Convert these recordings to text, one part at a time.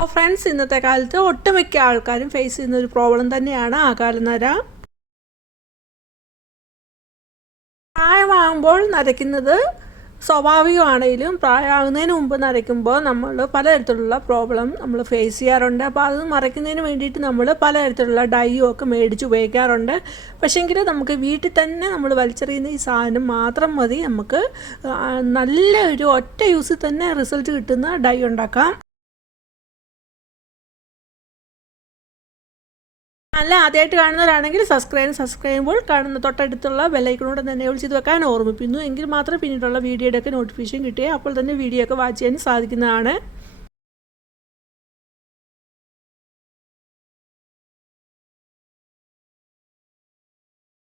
Friends, ഇന്നത്തെ കാലത്ത് ഒട്ടുമിക്ക ആൾക്കാരും ഫേസ് ചെയ്യുന്ന ഒരു പ്രോബ്ലം തന്നെയാണ് ആകാലനര. പ്രായമാകുമ്പോൾ നരയ്ക്കുന്നത് സ്വാഭാവികമാണെങ്കിലും പ്രായമാകുന്നതിന് മുമ്പ് നരയ്ക്കുമ്പോൾ നമ്മൾ പലതരത്തിലുള്ള പ്രോബ്ലം നമ്മൾ ഫേസ് ചെയ്യാറുണ്ട്. അപ്പോൾ അത് മറയ്ക്കുന്നതിന് വേണ്ടിയിട്ട് നമ്മൾ പലതരത്തിലുള്ള ഡൈയും ഒക്കെ മേടിച്ച് ഉപയോഗിക്കാറുണ്ട്. പക്ഷേങ്കിൽ നമുക്ക് വീട്ടിൽ തന്നെ നമ്മൾ വലിച്ചെറിയുന്ന ഈ സാധനം മാത്രം മതി നമുക്ക് നല്ല ഒരു ഒറ്റ യൂസിൽ തന്നെ റിസൾട്ട് കിട്ടുന്ന ഡൈ ഉണ്ടാക്കാം. അല്ല, ആദ്യമായിട്ട് കാണുന്നവരാണെങ്കിൽ സബ്സ്ക്രൈബ് ചെയ്യുമ്പോൾ കാണുന്ന തൊട്ടടുത്തുള്ള ബെല്ലൈക്കണോട് തന്നെ എനേബിൾ ചെയ്ത് വെക്കാൻ ഓർമ്മിപ്പിക്കുന്നു. എങ്കിൽ മാത്രമേ പിന്നീടുള്ള വീഡിയോയുടെയൊക്കെ നോട്ടിഫിക്കേഷൻ കിട്ടിയാൽ അപ്പോൾ തന്നെ വീഡിയോ ഒക്കെ വാച്ച് ചെയ്യാൻ സാധിക്കുന്നതാണ്.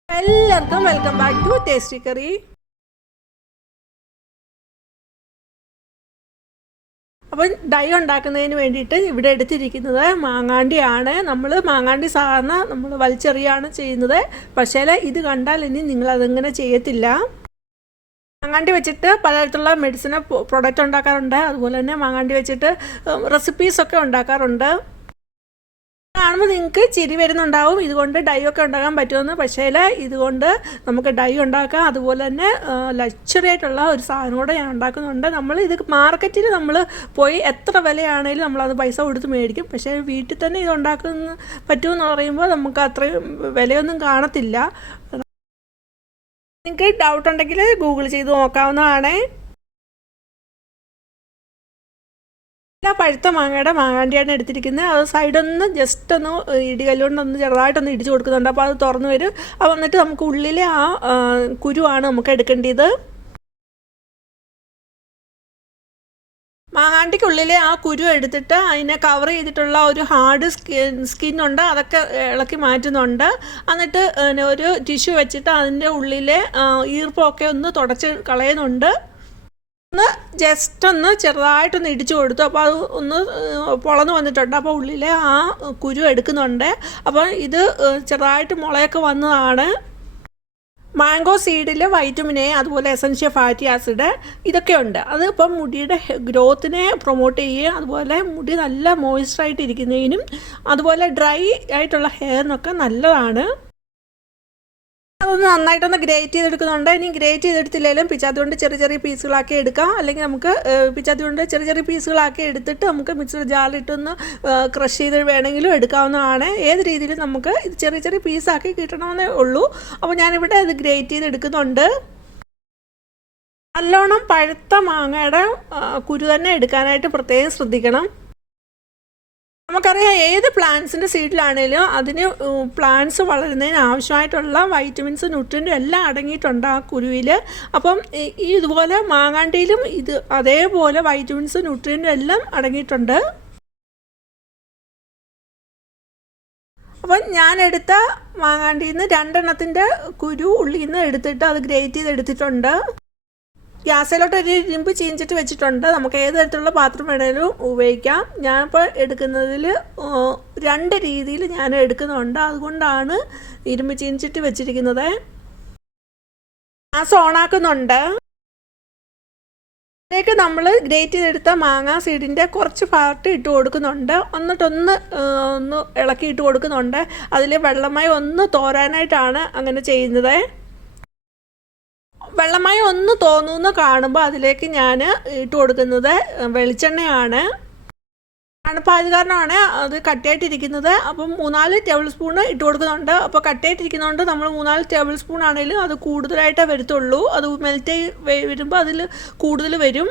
എല്ലാവർക്കും welcome back to tasty curry. Appam ഡൈ ഉണ്ടാക്കുന്നതിന് വേണ്ടിയിട്ട് ഇവിടെ എടുത്തിരിക്കുന്നത് മാങ്ങാണ്ടിയാണ്. നമ്മൾ മാങ്ങാണ്ടി സാധാരണ നമ്മൾ വലിച്ചെറിയാണ് ചെയ്യുന്നത്. പക്ഷേ ഇത് കണ്ടാൽ ഇനി നിങ്ങളതങ്ങനെ ചെയ്യത്തില്ല. മാങ്ങാണ്ടി വെച്ചിട്ട് പലതരത്തിലുള്ള മെഡിസിൻ പ്രൊഡക്റ്റ് ഉണ്ടാക്കാറുണ്ട്. അതുപോലെ തന്നെ മാങ്ങാണ്ടി വെച്ചിട്ട് റെസിപ്പീസൊക്കെ ഉണ്ടാക്കാറുണ്ട്. കാണുമ്പോൾ നിങ്ങൾക്ക് ചിരി വരുന്നുണ്ടാവും, ഇതുകൊണ്ട് ഡൈ ഒക്കെ ഉണ്ടാക്കാൻ പറ്റുമെന്ന്. പക്ഷേ ഇതുകൊണ്ട് നമുക്ക് ഡൈ ഉണ്ടാക്കാം. അതുപോലെ തന്നെ ലക്ഷറി ആയിട്ടുള്ള ഒരു സാധനം കൂടെ ഞാൻ ഉണ്ടാക്കുന്നുണ്ട്. നമ്മൾ ഇത് മാർക്കറ്റിൽ നമ്മൾ പോയി എത്ര വിലയാണെങ്കിലും നമ്മളത് പൈസ കൊടുത്ത് മേടിക്കും. പക്ഷേ വീട്ടിൽ തന്നെ ഇത് ഉണ്ടാക്കുന്ന പറ്റുമെന്ന് പറയുമ്പോൾ നമുക്ക് അത്രയും വിലയൊന്നും കാണത്തില്ല. നിങ്ങൾക്ക് ഡൗട്ട് ഉണ്ടെങ്കിൽ ഗൂഗിൾ ചെയ്ത് നോക്കാവുന്നതാണ്. പഴുത്ത മാങ്ങാണ്ടിയാണ് എടുത്തിരിക്കുന്നത്. അത് സൈഡൊന്ന് ജസ്റ്റ് ഒന്ന് ഇടികല്ലുകൊണ്ടൊന്ന് ചെറുതായിട്ടൊന്ന് ഇടിച്ചു കൊടുക്കുന്നുണ്ട്. അപ്പോൾ അത് തുറന്നു വരും. അപ്പോൾ എന്നിട്ട് നമുക്ക് ഉള്ളിലെ ആ കുരുവാണ് നമുക്ക് എടുക്കേണ്ടത്. മാങ്ങാണ്ടിക്കുള്ളിലെ ആ കുരു എടുത്തിട്ട് അതിനെ കവർ ചെയ്തിട്ടുള്ള ഒരു ഹാർഡ് സ്കിന്നുണ്ട്, അതൊക്കെ ഇളക്കി മാറ്റുന്നുണ്ട്. എന്നിട്ട് ഒരു ടിഷ്യൂ വെച്ചിട്ട് അതിൻ്റെ ഉള്ളിലെ ഈർപ്പമൊക്കെ ഒന്ന് തുടച്ച് കളയുന്നുണ്ട്. ജസ്റ്റ് ഒന്ന് ചെറുതായിട്ടൊന്ന് ഇടിച്ചു കൊടുത്തു. അപ്പോൾ അത് ഒന്ന് പൊളന്ന് വന്നിട്ടുണ്ട്. അപ്പോൾ ഉള്ളിലെ ആ കുരു എടുക്കുന്നുണ്ട്. അപ്പോൾ ഇത് ചെറുതായിട്ട് മുളയൊക്കെ വന്നതാണ്. മാംഗോ സീഡിൽ വൈറ്റമിൻ എ, അതുപോലെ എസൻഷ്യൽ ഫാറ്റി ആസിഡ് ഇതൊക്കെ ഉണ്ട്. അത് ഇപ്പം മുടിയുടെ ഗ്രോത്തിനെ പ്രൊമോട്ട് ചെയ്യുകയും അതുപോലെ മുടി നല്ല മോയ്സ്ചറായിട്ട് ഇരിക്കുന്നതിനും അതുപോലെ ഡ്രൈ ആയിട്ടുള്ള ഹെയറിനൊക്കെ നല്ലതാണ്. അതൊന്ന് നന്നായിട്ടൊന്ന് ഗ്രേറ്റ് ചെയ്തെടുക്കുന്നുണ്ട്. ഇനി ഗ്രേറ്റ് ചെയ്തെടുത്തില്ലെങ്കിലും പിച്ചാത്തി കൊണ്ട് ചെറിയ ചെറിയ പീസുകളാക്കി എടുക്കാം. അല്ലെങ്കിൽ നമുക്ക് പിച്ചാത്തി കൊണ്ട് ചെറിയ ചെറിയ പീസുകളാക്കി എടുത്തിട്ട് നമുക്ക് മിക്സർ ജാറിലിട്ടൊന്ന് ക്രഷ് ചെയ്ത് വേണമെങ്കിലും എടുക്കാവുന്നതാണ്. ഏത് രീതിയിലും നമുക്ക് ഇത് ചെറിയ ചെറിയ പീസാക്കി കിട്ടണമെന്നേ ഉള്ളൂ. അപ്പോൾ ഞാനിവിടെ അത് ഗ്രേറ്റ് ചെയ്തെടുക്കുന്നുണ്ട്. നല്ലോണം പഴുത്ത മാങ്ങയുടെ കുരു തന്നെ എടുക്കാനായിട്ട് പ്രത്യേകം ശ്രദ്ധിക്കണം. നമുക്കറിയാം, ഏത് പ്ലാന്റ്സിൻ്റെ സീഡിലാണേലും അതിന് പ്ലാന്റ്സ് വളരുന്നതിന് ആവശ്യമായിട്ടുള്ള വൈറ്റമിൻസ്, ന്യൂട്രിയൻറ്റും എല്ലാം അടങ്ങിയിട്ടുണ്ട് ആ കുരുവിൽ. അപ്പം ഈ ഇതുപോലെ മാങ്ങാണ്ടിയിലും ഇത് അതേപോലെ വൈറ്റമിൻസ്, ന്യൂട്രിയൻറ്റും എല്ലാം അടങ്ങിയിട്ടുണ്ട്. അപ്പം ഞാനെടുത്ത മാങ്ങാണ്ടിയിൽ നിന്ന് 2 എണ്ണത്തിൻ്റെ കുരു ഉള്ളിൽ നിന്ന് എടുത്തിട്ട് അത് ഗ്രേറ്റ് ചെയ്തെടുത്തിട്ടുണ്ട്. ഗ്യാസിലോട്ട് ഒരു ഇരുമ്പ് ചീഞ്ചിട്ട് വെച്ചിട്ടുണ്ട്. നമുക്ക് ഏത് തരത്തിലുള്ള പാത്രം വേണമെങ്കിലും ഉപയോഗിക്കാം. ഞാനിപ്പോൾ എടുക്കുന്നതിൽ 2 രീതിയിൽ ഞാൻ എടുക്കുന്നുണ്ട്. അതുകൊണ്ടാണ് ഇരുമ്പ് ചീഞ്ചിട്ട് വെച്ചിരിക്കുന്നത്. ഗ്യാസ് ഓണാക്കുന്നുണ്ട്. അതിലേക്ക് നമ്മൾ ഗ്രേറ്റ് ചെയ്തെടുത്ത മാങ്ങ സീഡിൻ്റെ കുറച്ച് പാർട്ട് ഇട്ട് കൊടുക്കുന്നുണ്ട്. എന്നിട്ടൊന്ന് ഇളക്കി ഇട്ട് കൊടുക്കുന്നുണ്ട്. അതിൽ വെള്ളമായി ഒന്ന് തോരാനായിട്ടാണ് അങ്ങനെ ചെയ്യുന്നത്. വെള്ളമായി ഒന്ന് തോന്നുന്നു കാണുമ്പോൾ അതിലേക്ക് ഞാൻ ഇട്ട് കൊടുക്കുന്നത് വെളിച്ചെണ്ണയാണ്. തണുപ്പായത് കാരണമാണ് അത് കട്ടിയായിട്ടിരിക്കുന്നത്. അപ്പം 3-4 ടേബിൾ സ്പൂൺ ഇട്ട് കൊടുക്കുന്നുണ്ട്. അപ്പോൾ കട്ടിയായിട്ടിരിക്കുന്നതുകൊണ്ട് നമ്മൾ 3-4 ടേബിൾ സ്പൂൺ ആണെങ്കിലും അത് കൂടുതലായിട്ടേ വരത്തുള്ളൂ. അത് മെൽറ്റ് വരുമ്പോൾ അതിൽ കൂടുതൽ വരും.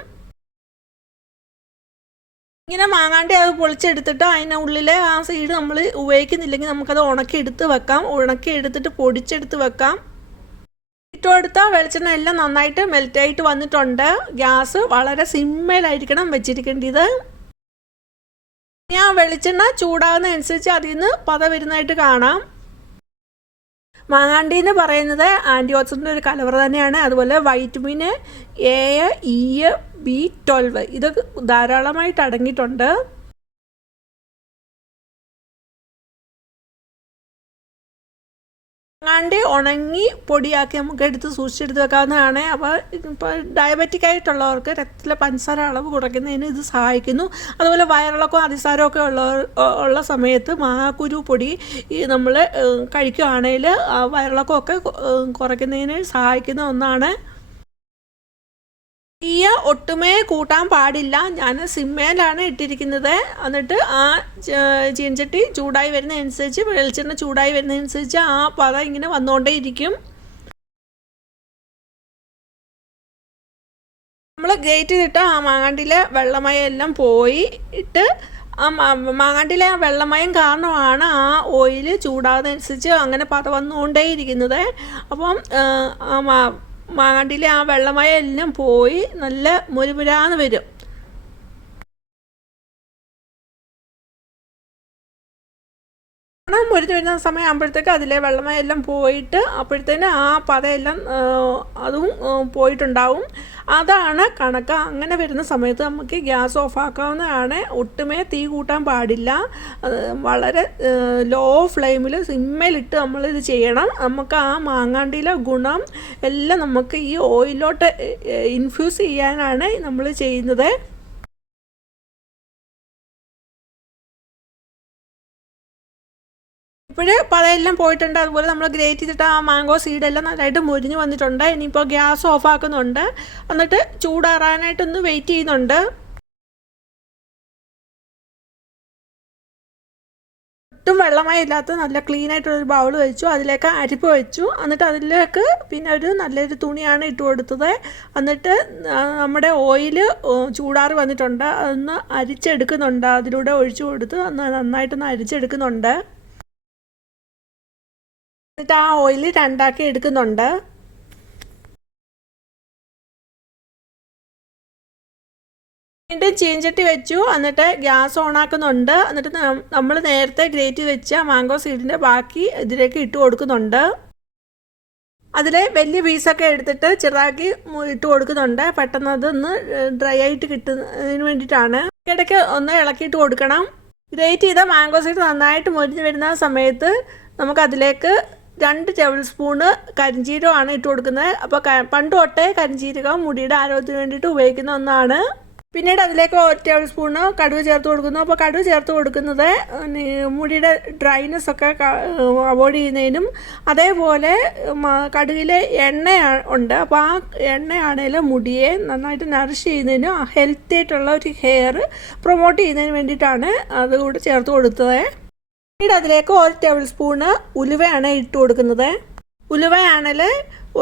ഇങ്ങനെ മാങ്ങാണ്ടി അത് പൊളിച്ചെടുത്തിട്ട് അതിൻ്റെ ഉള്ളിലെ ആ സീഡ് നമ്മൾ ഉപയോഗിക്കുന്നില്ലെങ്കിൽ നമുക്കത് ഉണക്കിയെടുത്ത് വെക്കാം. ഉണക്കിയെടുത്തിട്ട് പൊടിച്ചെടുത്ത് വെക്കാം. ഇട്ടുകൊടുത്ത വെളിച്ചെണ്ണ എല്ലാം നന്നായിട്ട് മെൽറ്റായിട്ട് വന്നിട്ടുണ്ട്. ഗ്യാസ് വളരെ സിമ്മയിലായിരിക്കണം വെച്ചിരിക്കേണ്ടത്. ആ വെളിച്ചെണ്ണ ചൂടാകുന്നതനുസരിച്ച് അതിൽ നിന്ന് പത വരുന്നതായിട്ട് കാണാം. മാങ്ങാണ്ടി എന്ന് പറയുന്നത് ആൻറ്റി ഓക്സിഡൻ്റ് ഒരു കലവറ തന്നെയാണ്. അതുപോലെ വൈറ്റമിൻ എ, ഇ, B12 ഇതൊക്കെ ധാരാളമായിട്ട് അടങ്ങിയിട്ടുണ്ട്. മാങ്ങാണ്ടി ഉണങ്ങി പൊടിയാക്കി നമുക്ക് എടുത്ത് സൂക്ഷിച്ചെടുത്ത് വെക്കാവുന്നതാണ്. അപ്പോൾ ഇപ്പോൾ ഡയബറ്റിക് ആയിട്ടുള്ളവർക്ക് രക്തത്തിലെ പഞ്ചസാര അളവ് കുറയ്ക്കുന്നതിന് ഇത് സഹായിക്കുന്നു. അതുപോലെ വയറിളക്കവും അതിസാരമൊക്കെ ഉള്ള സമയത്ത് മാങ്ങാക്കുരു പൊടി നമ്മൾ കഴിക്കുകയാണെങ്കിൽ വയറിളക്കമൊക്കെ കുറയ്ക്കുന്നതിന് സഹായിക്കുന്ന ഒന്നാണ്. തീയ ഒട്ടുമേ കൂട്ടാൻ പാടില്ല. ഞാൻ സിമ്മേലാണ് ഇട്ടിരിക്കുന്നത്. എന്നിട്ട് ആ ചീനച്ചട്ടി ചൂടായി വരുന്നതനുസരിച്ച്, വെളിച്ചെണ്ണ ചൂടായി വരുന്നതനുസരിച്ച് ആ പത ഇങ്ങനെ വന്നുകൊണ്ടേ ഇരിക്കും. നമ്മൾ ഗ്രേറ്റ് ചെയ്തിട്ട് ആ മാങ്ങാണ്ടിയിലെ വെള്ളമയം എല്ലാം പോയിട്ട് ആ മാങ്ങാണ്ടിയിലെ ആ വെള്ളമയം കാരണമാണ് ആ ഓയിൽ ചൂടാകുന്നതനുസരിച്ച് അങ്ങനെ പത വന്നുകൊണ്ടേ ഇരിക്കുന്നത്. അപ്പം മാങ്ങാണ്ടിയിലെ ആ വെള്ളമയം എല്ലാം പോയി നല്ല മുരുമുരാന്ന് വരും. മുരിഞ്ഞ് വരുന്ന സമയം ആകുമ്പോഴത്തേക്ക് അതിലെ വെള്ളമയം എല്ലാം പോയിട്ട് അപ്പോഴത്തേന് ആ പതയെല്ലാം അതും പോയിട്ടുണ്ടാവും. അതാണ് കണക്ക്. അങ്ങനെ വരുന്ന സമയത്ത് നമുക്ക് ഗ്യാസ് ഓഫാക്കാവുന്നതാണ്. ഒട്ടുമേ തീ കൂട്ടാൻ പാടില്ല. വളരെ ലോ ഫ്ലെയിമിൽ സിമ്മയിലിട്ട് നമ്മളിത് ചെയ്യണം. നമുക്ക് ആ മാങ്ങാണ്ടിയിലെ ഗുണം എല്ലാം നമുക്ക് ഈ ഓയിലോട്ട് ഇൻഫ്യൂസ് ചെയ്യാനാണ് നമ്മൾ ചെയ്യുന്നത്. ഇപ്പോൾ പതയെല്ലാം പോയിട്ടുണ്ട്. അതുപോലെ നമ്മൾ ഗ്രേറ്റ് ചെയ്തിട്ട് ആ മാംഗോ സീഡെല്ലാം നല്ലതായിട്ട് മുരിഞ്ഞ് വന്നിട്ടുണ്ട്. ഇനിയിപ്പോൾ ഗ്യാസ് ഓഫാക്കുന്നുണ്ട്. എന്നിട്ട് ചൂടാറാനായിട്ടൊന്ന് വെയിറ്റ് ചെയ്യുന്നുണ്ട്. ഒട്ടും വെള്ളമായി ഇല്ലാത്ത നല്ല ക്ലീൻ ആയിട്ടുള്ളൊരു ബൗൾ വെച്ചു. അതിലേക്ക് അരിപ്പ് വെച്ചു. എന്നിട്ട് അതിലേക്ക് പിന്നെ ഒരു നല്ലൊരു തുണിയാണ് ഇട്ട് കൊടുത്തത്. എന്നിട്ട് നമ്മുടെ ഓയിൽ ചൂടാറി വന്നിട്ടുണ്ട്. അതൊന്ന് അരിച്ചെടുക്കുന്നുണ്ട്. അതിലൂടെ ഒഴിച്ചു കൊടുത്ത് നന്നായിട്ടൊന്ന് അരിച്ചെടുക്കുന്നുണ്ട്. എന്നിട്ട് ആ ഓയിൽ രണ്ടാക്കി എടുക്കുന്നുണ്ട്. വീണ്ടും ചീഞ്ചട്ടി വെച്ചു. എന്നിട്ട് ഗ്യാസ് ഓണാക്കുന്നുണ്ട്. എന്നിട്ട് നമ്മൾ നേരത്തെ ഗ്രേറ്റ് വെച്ച മാംഗോ സീഡിൻ്റെ ബാക്കി ഇതിലേക്ക് ഇട്ട് കൊടുക്കുന്നുണ്ട്. അതിൽ വലിയ പീസൊക്കെ എടുത്തിട്ട് ചെറുതാക്കി ഇട്ട് കൊടുക്കുന്നുണ്ട്. പെട്ടെന്ന് അതൊന്ന് ഡ്രൈ ആയിട്ട് കിട്ടുന്നതിന് വേണ്ടിയിട്ടാണ്. ഇടയ്ക്ക് ഒന്ന് ഇളക്കിയിട്ട് കൊടുക്കണം. ഗ്രേറ്റ് ചെയ്ത മാംഗോ സീഡ് നന്നായിട്ട് മുരിഞ്ഞ് വരുന്ന സമയത്ത് നമുക്കതിലേക്ക് 2 ടേബിൾ സ്പൂണ് കരിഞ്ജീരകമാണ് ഇട്ട് കൊടുക്കുന്നത്. അപ്പോൾ പണ്ട് തൊട്ടേ കരിഞ്ജീരകം മുടിയുടെ ആരോഗ്യത്തിന് വേണ്ടിയിട്ട് ഉപയോഗിക്കുന്ന ഒന്നാണ്. പിന്നീട് അതിലേക്ക് 1 ടേബിൾ സ്പൂണ് കടുക് ചേർത്ത് കൊടുക്കുന്നു. അപ്പോൾ കടുക് ചേർത്ത് കൊടുക്കുന്നത് മുടിയുടെ ഡ്രൈനെസ് ഒക്കെ അവോയ്ഡ് ചെയ്യുന്നതിനും, അതേപോലെ കടുകിലെ എണ്ണ ഉണ്ട്. അപ്പോൾ ആ എണ്ണയാണെങ്കിലും മുടിയെ നന്നായിട്ട് നറിഷ് ചെയ്യുന്നതിനും ഹെൽത്തി ആയിട്ടുള്ള ഒരു ഹെയർ പ്രൊമോട്ട് ചെയ്യുന്നതിന് വേണ്ടിയിട്ടാണ് അതുകൂടെ ചേർത്ത് കൊടുത്തത്. പിന്നീട് അതിലേക്ക് 1 ടേബിൾ സ്പൂണ് ഉലുവയാണ് ഇട്ട് കൊടുക്കുന്നത്. ഉലുവയാണെങ്കിൽ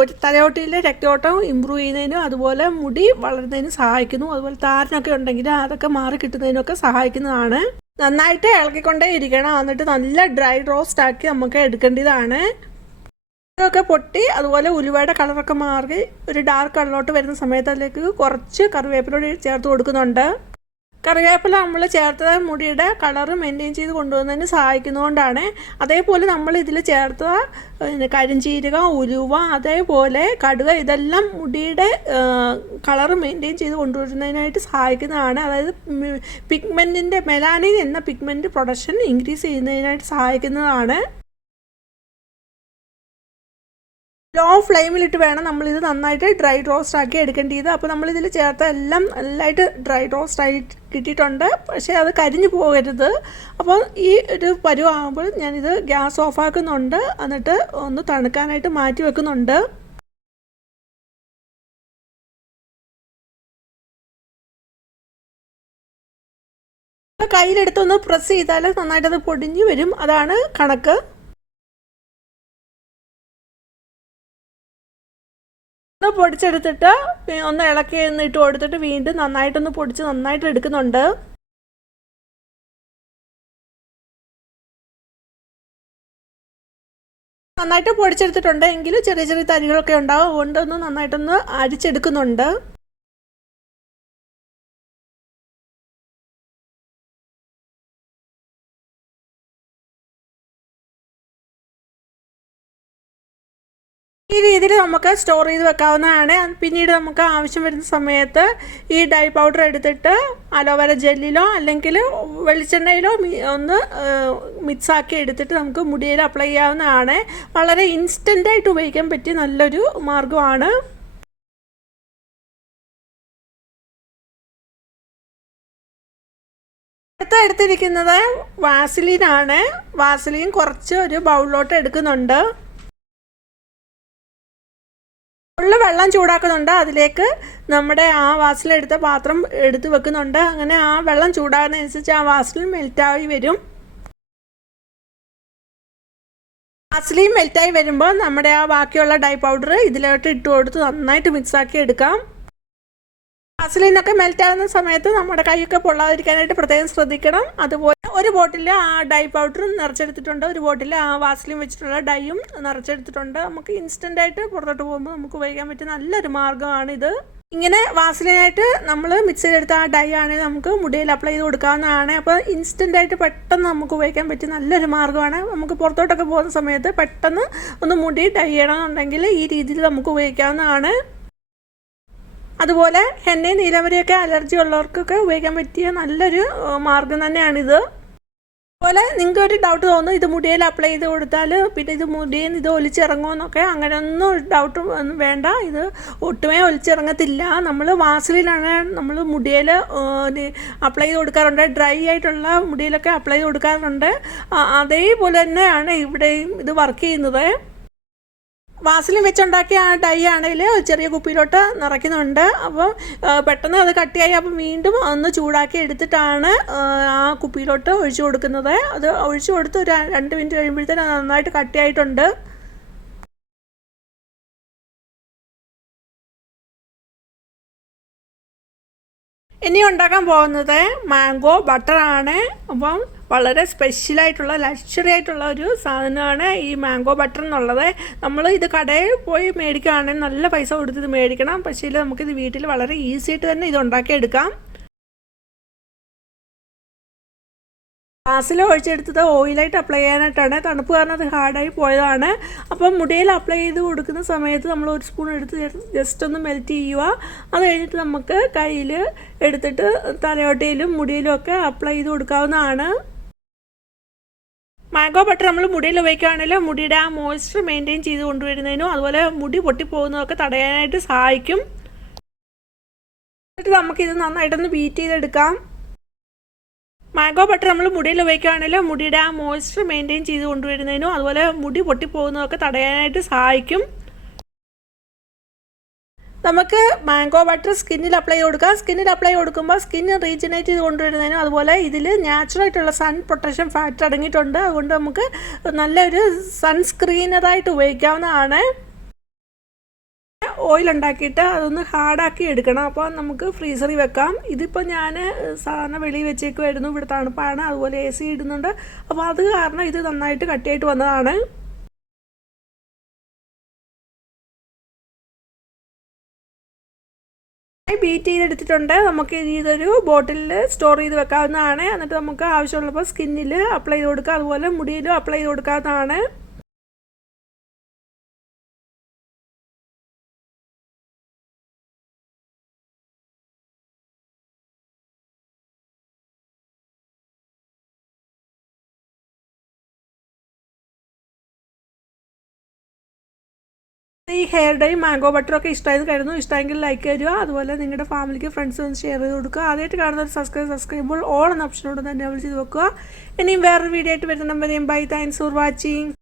ഒരു തലയോട്ടിയിലെ രക്തയോട്ടം ഇമ്പ്രൂവ് ചെയ്യുന്നതിനും അതുപോലെ മുടി വളരുന്നതിനും സഹായിക്കുന്നു. അതുപോലെ താരനൊക്കെ ഉണ്ടെങ്കിൽ അതൊക്കെ മാറി കിട്ടുന്നതിനൊക്കെ സഹായിക്കുന്നതാണ്. നന്നായിട്ട് ഇളക്കിക്കൊണ്ടേ ഇരിക്കണം. എന്നിട്ട് നല്ല ഡ്രൈ റോസ്റ്റ് ആക്കി നമുക്ക് എടുക്കേണ്ടതാണ്. ഇതൊക്കെ പൊട്ടി അതുപോലെ ഉലുവയുടെ കളറൊക്കെ മാറി ഒരു ഡാർക്ക് കളറിലോട്ട് വരുന്ന സമയത്ത് അതിലേക്ക് കുറച്ച് കറിവേപ്പില ചേർത്ത് കൊടുക്കുന്നുണ്ട്. കറിവേപ്പില നമ്മൾ ചേർത്ത മുടിയുടെ കളറ് മെയിൻറ്റെയിൻ ചെയ്ത് കൊണ്ടുപോകുന്നതിന് സഹായിക്കുന്നതുകൊണ്ടാണ്. അതേപോലെ നമ്മൾ ഇതിൽ ചേർത്ത കരിഞ്ജീരകം, ഉലുവ, അതേപോലെ കടുക് ഇതെല്ലാം മുടിയുടെ കളറ് മെയിൻറ്റെയിൻ ചെയ്ത് കൊണ്ടുവരുന്നതിനായിട്ട് സഹായിക്കുന്നതാണ്. അതായത് പിഗ്മെൻറ്റിൻ്റെ മെലാനിൻ എന്ന പിഗ്മെൻറ്റ് പ്രൊഡക്ഷൻ ഇൻക്രീസ് ചെയ്യുന്നതിനായിട്ട് സഹായിക്കുന്നതാണ്. ലോ ഫ്ലെയിമിലിട്ട് വേണം നമ്മളിത് നന്നായിട്ട് ഡ്രൈ റോസ്റ്റ് ആക്കി എടുക്കേണ്ടത്. അപ്പോൾ നമ്മളിതിൽ ചേർത്ത എല്ലാം നല്ലതായിട്ട് ഡ്രൈ റോസ്റ്റ് ആയി കിട്ടിയിട്ടുണ്ട്. പക്ഷേ അത് കരിഞ്ഞു പോകരുത്. അപ്പോൾ ഈ ഒരു പരുവാകുമ്പോൾ ഞാനിത് ഗ്യാസ് ഓഫാക്കുന്നുണ്ട്. എന്നിട്ട് ഒന്ന് തണുക്കാനായിട്ട് മാറ്റി വെക്കുന്നുണ്ട്. കയ്യിലെടുത്തൊന്ന് പ്രസ് ചെയ്താൽ നന്നായിട്ടത് പൊടിഞ്ഞു വരും. അതാണ് കണക്ക്. ഒന്ന് പൊടിച്ചെടുത്തിട്ട് ഒന്ന് ഇളക്കി ഇട്ട് കൊടുത്തിട്ട് വീണ്ടും നന്നായിട്ടൊന്ന് പൊടിച്ച് നന്നായിട്ട് എടുക്കുന്നുണ്ട്. നന്നായിട്ട് പൊടിച്ചെടുത്തിട്ടുണ്ട്. എങ്കിലും ചെറിയ ചെറിയ തരികളൊക്കെ ഉണ്ടാവും. അതുകൊണ്ടൊന്ന് നന്നായിട്ടൊന്ന് അരിച്ചെടുക്കുന്നുണ്ട്. ഈ രീതിയിൽ നമുക്ക് സ്റ്റോർ ചെയ്ത് വെക്കാവുന്നതാണ്. പിന്നീട് നമുക്ക് ആവശ്യം വരുന്ന സമയത്ത് ഈ ഡൈ പൗഡർ എടുത്തിട്ട് അലോവേര ജെല്ലിലോ അല്ലെങ്കിൽ വെളിച്ചെണ്ണയിലോ ഒന്ന് മിക്സാക്കി എടുത്തിട്ട് നമുക്ക് മുടിയിൽ അപ്ലൈ ചെയ്യാവുന്നതാണ്. വളരെ ഇൻസ്റ്റൻ്റായിട്ട് ഉപയോഗിക്കാൻ പറ്റിയ നല്ലൊരു മാർഗ്ഗമാണ്. എടുത്തിരിക്കുന്നത് വാസലിനാണ്. വാസലിൻ കുറച്ച് ഒരു ബൗളിലോട്ട് എടുക്കുന്നുണ്ട്. ഉള്ള വെള്ളം ചൂടാക്കുന്നുണ്ട്. അതിലേക്ക് നമ്മുടെ ആ വാസലെടുത്ത പാത്രം എടുത്ത് വെക്കുന്നുണ്ട്. അങ്ങനെ ആ വെള്ളം ചൂടാകുന്നതനുസരിച്ച് ആ വാസലിൻ മെൽറ്റായി വരും. വാസലിൻ മെൽറ്റായി വരുമ്പോൾ നമ്മുടെ ആ ബാക്കിയുള്ള ഡൈ പൗഡർ ഇതിലോട്ട് ഇട്ട് കൊടുത്ത് നന്നായിട്ട് മിക്സാക്കി എടുക്കാം. വാസലിനൊക്കെ മെൽറ്റാകുന്ന സമയത്ത് നമ്മുടെ കൈയൊക്കെ പൊള്ളാതിരിക്കാനായിട്ട് പ്രത്യേകം ശ്രദ്ധിക്കണം. അതുപോലെ ഒരു ബോട്ടിൽ ആ ഡൈ പൗഡറും നിറച്ചെടുത്തിട്ടുണ്ട്, ഒരു ബോട്ടിൽ ആ വാസലിൻ വെച്ചിട്ടുള്ള ഡൈയും നിറച്ചെടുത്തിട്ടുണ്ട്. നമുക്ക് ഇൻസ്റ്റൻ്റായിട്ട് പുറത്തോട്ട് പോകുമ്പോൾ നമുക്ക് ഉപയോഗിക്കാൻ പറ്റിയ നല്ലൊരു മാർഗ്ഗമാണിത്. ഇങ്ങനെ വാസലിനായിട്ട് നമ്മൾ മിക്സ് ചെയ്തെടുത്ത ആ ഡൈ ആണെങ്കിൽ നമുക്ക് മുടിയിൽ അപ്ലൈ ചെയ്ത് കൊടുക്കാവുന്നതാണ്. അപ്പോൾ ഇൻസ്റ്റൻ്റായിട്ട് പെട്ടെന്ന് നമുക്ക് ഉപയോഗിക്കാൻ പറ്റിയ നല്ലൊരു മാർഗ്ഗമാണ്. നമുക്ക് പുറത്തോട്ടൊക്കെ പോകുന്ന സമയത്ത് പെട്ടെന്ന് ഒന്ന് മുടി ഡൈ ചെയ്യണമെന്നുണ്ടെങ്കിൽ ഈ രീതിയിൽ നമുക്ക് ഉപയോഗിക്കാവുന്നതാണ്. അതുപോലെ ഹെന്നയും നീലമരിയൊക്കെ അലർജി ഉള്ളവർക്കൊക്കെ ഉപയോഗിക്കാൻ പറ്റിയ നല്ലൊരു മാർഗ്ഗം തന്നെയാണിത്. അതുപോലെ നിങ്ങൾക്ക് ഒരു ഡൗട്ട് തോന്നും, ഇത് മുടിയിൽ അപ്ലൈ ചെയ്ത് കൊടുത്താൽ പിന്നെ ഇത് മുടിയിൽ നിന്ന് ഇത് ഒലിച്ചിറങ്ങുമെന്നൊക്കെ. അങ്ങനെയൊന്നും ഡൗട്ട് വേണ്ട. ഇത് ഒട്ടുമേ ഒലിച്ചിറങ്ങത്തില്ല. നമ്മൾ വാസലിനാണ് നമ്മൾ മുടിയിൽ അപ്ലൈ ചെയ്ത് കൊടുക്കാറുണ്ട്. ഡ്രൈ ആയിട്ടുള്ള മുടിയിലൊക്കെ അപ്ലൈ ചെയ്ത് കൊടുക്കാറുണ്ട്. അതേപോലെ തന്നെയാണ് ഇവിടെയും ഇത് വർക്ക് ചെയ്യുന്നത്. വാസലിൻ വെച്ചുണ്ടാക്കിയ ആ ഡൈ ആണെങ്കിൽ ചെറിയ കുപ്പിയിലോട്ട് നിറയ്ക്കുന്നുണ്ട്. അപ്പോൾ പെട്ടെന്ന് അത് കട്ടിയായി അപ്പോൾ വീണ്ടും ഒന്ന് ചൂടാക്കി എടുത്തിട്ടാണ് ആ കുപ്പിയിലോട്ട് ഒഴിച്ചു കൊടുക്കുന്നത്. അത് ഒഴിച്ചു കൊടുത്ത് ഒരു 2 മിനിറ്റ് കഴിയുമ്പോഴത്തേന് നന്നായിട്ട് കട്ടിയായിട്ടുണ്ട്. ഇനി ഉണ്ടാക്കാൻ പോകുന്നത് മാംഗോ ബട്ടറാണ്. അപ്പം വളരെ സ്പെഷ്യലായിട്ടുള്ള ലക്ഷറി ആയിട്ടുള്ള ഒരു സാധനമാണ് ഈ മാംഗോ ബട്ടർ എന്നുള്ളത്. നമ്മൾ ഇത് കടയിൽ പോയി മേടിക്കുകയാണെങ്കിൽ നല്ല പൈസ കൊടുത്ത് ഇത് മേടിക്കണം. പക്ഷേ നമുക്കിത് വീട്ടിൽ വളരെ ഈസി ആയിട്ട് തന്നെ ഇത് ഉണ്ടാക്കിയെടുക്കാം. ഗ്ലാസ്സിൽ ഒഴിച്ചെടുത്തത് ഓയിലായിട്ട് അപ്ലൈ ചെയ്യാനായിട്ടാണ്. തണുപ്പ് കാരണം അത് ഹാർഡായി പോയതാണ്. അപ്പം മുടിയിൽ അപ്ലൈ ചെയ്ത് കൊടുക്കുന്ന സമയത്ത് നമ്മൾ ഒരു സ്പൂൺ എടുത്ത് ജസ്റ്റ് ഒന്ന് മെൽറ്റ് ചെയ്യുക. അത് കഴിഞ്ഞിട്ട് നമുക്ക് കയ്യിൽ എടുത്തിട്ട് തലയോട്ടിയിലും മുടിയിലും ഒക്കെ അപ്ലൈ ചെയ്ത് കൊടുക്കാവുന്നതാണ്. മാംഗോ ബട്ടർ നമ്മൾ മുടിയിൽ ഉപയോഗിക്കുകയാണെങ്കിൽ മുടിയുടെ ആ മോയ്സ്ചർ മെയിൻറ്റെയിൻ ചെയ്ത് കൊണ്ടുവരുന്നതിനും അതുപോലെ മുടി പൊട്ടിപ്പോകുന്നതൊക്കെ തടയാനായിട്ട് സഹായിക്കും. എന്നിട്ട് നമുക്കിത് നന്നായിട്ടൊന്ന് ബീറ്റ് ചെയ്തെടുക്കാം. മാംഗോ ബട്ടർ നമ്മൾ മുടിയിൽ ഉപയോഗിക്കുകയാണെങ്കിൽ മുടിയുടെ ആ മോയ്സ്ചർ മെയിൻറ്റെയിൻ ചെയ്ത് കൊണ്ടുവരുന്നതിനും അതുപോലെ മുടി പൊട്ടിപ്പോകുന്നതൊക്കെ തടയാനായിട്ട് സഹായിക്കും. നമുക്ക് മാംഗോ ബട്ടർ സ്കിന്നിൽ അപ്ലൈ ചെയ്ത് കൊടുക്കാം. സ്കിന്നിൽ അപ്ലൈ കൊടുക്കുമ്പോൾ സ്കിന്ന് റീജനറേറ്റ് ചെയ്ത് കൊണ്ടുവരുന്നതിനും അതുപോലെ ഇതിൽ നാച്ചുറലായിട്ടുള്ള സൺ പ്രൊട്ടക്ഷൻ ഫാക്ടർ അടങ്ങിയിട്ടുണ്ട്. അതുകൊണ്ട് നമുക്ക് നല്ലൊരു സൺസ്ക്രീനറായിട്ട് ഉപയോഗിക്കാവുന്നതാണ്. ഓയിൽ ഉണ്ടാക്കിയിട്ട് അതൊന്ന് ഹാർഡാക്കി എടുക്കണം. അപ്പോൾ നമുക്ക് ഫ്രീസറിൽ വെക്കാം. ഇതിപ്പോൾ ഞാൻ സാധാരണ വെളിയിൽ വെച്ചേക്കുമായിരുന്നു. ഇവിടെ തണുപ്പാണ്, അതുപോലെ AC ഇടുന്നുണ്ട്. അപ്പോൾ അത് കാരണം ഇത് നന്നായിട്ട് കട്ടിയായിട്ട് വന്നതാണ്. ബീറ്റ് ചെയ്തെടുത്തിട്ടുണ്ട്. നമുക്ക് ഇതൊരു ബോട്ടിലിൽ സ്റ്റോർ ചെയ്ത് വെക്കാവുന്നതാണ്. എന്നിട്ട് നമുക്ക് ആവശ്യമുള്ളപ്പോൾ സ്കിന്നിൽ അപ്ലൈ ചെയ്ത് കൊടുക്കുക, അതുപോലെ മുടിയിലും അപ്ലൈ ചെയ്ത് കൊടുക്കാവുന്നതാണ്. ഈ ഹെയർ ഡൈ മാംഗോ ബട്ടറൊക്കെ ഇഷ്ടമായത് കരുതുന്നു. ഇഷ്ടമെങ്കിൽ ലൈക്ക് തരിക, അതുപോലെ നിങ്ങളുടെ ഫാമിലിക്ക് ഫ്രണ്ട്സിന് ഷെയർ ചെയ്ത് കൊടുക്കുക. ആദ്യമായിട്ട് കാണുന്ന ഒരു സബ്സ്ക്രൈബ് ചെയ്യുമ്പോൾ ഓൾ എന്ന ഓപ്ഷനോട് തന്നെ എനേബിൾ ചെയ്ത് വെക്കുക. ഇനിയും വേറൊരു വീഡിയോ ആയിട്ട് വരുന്ന നമ്പരെയും ബൈ. Thanks for watching.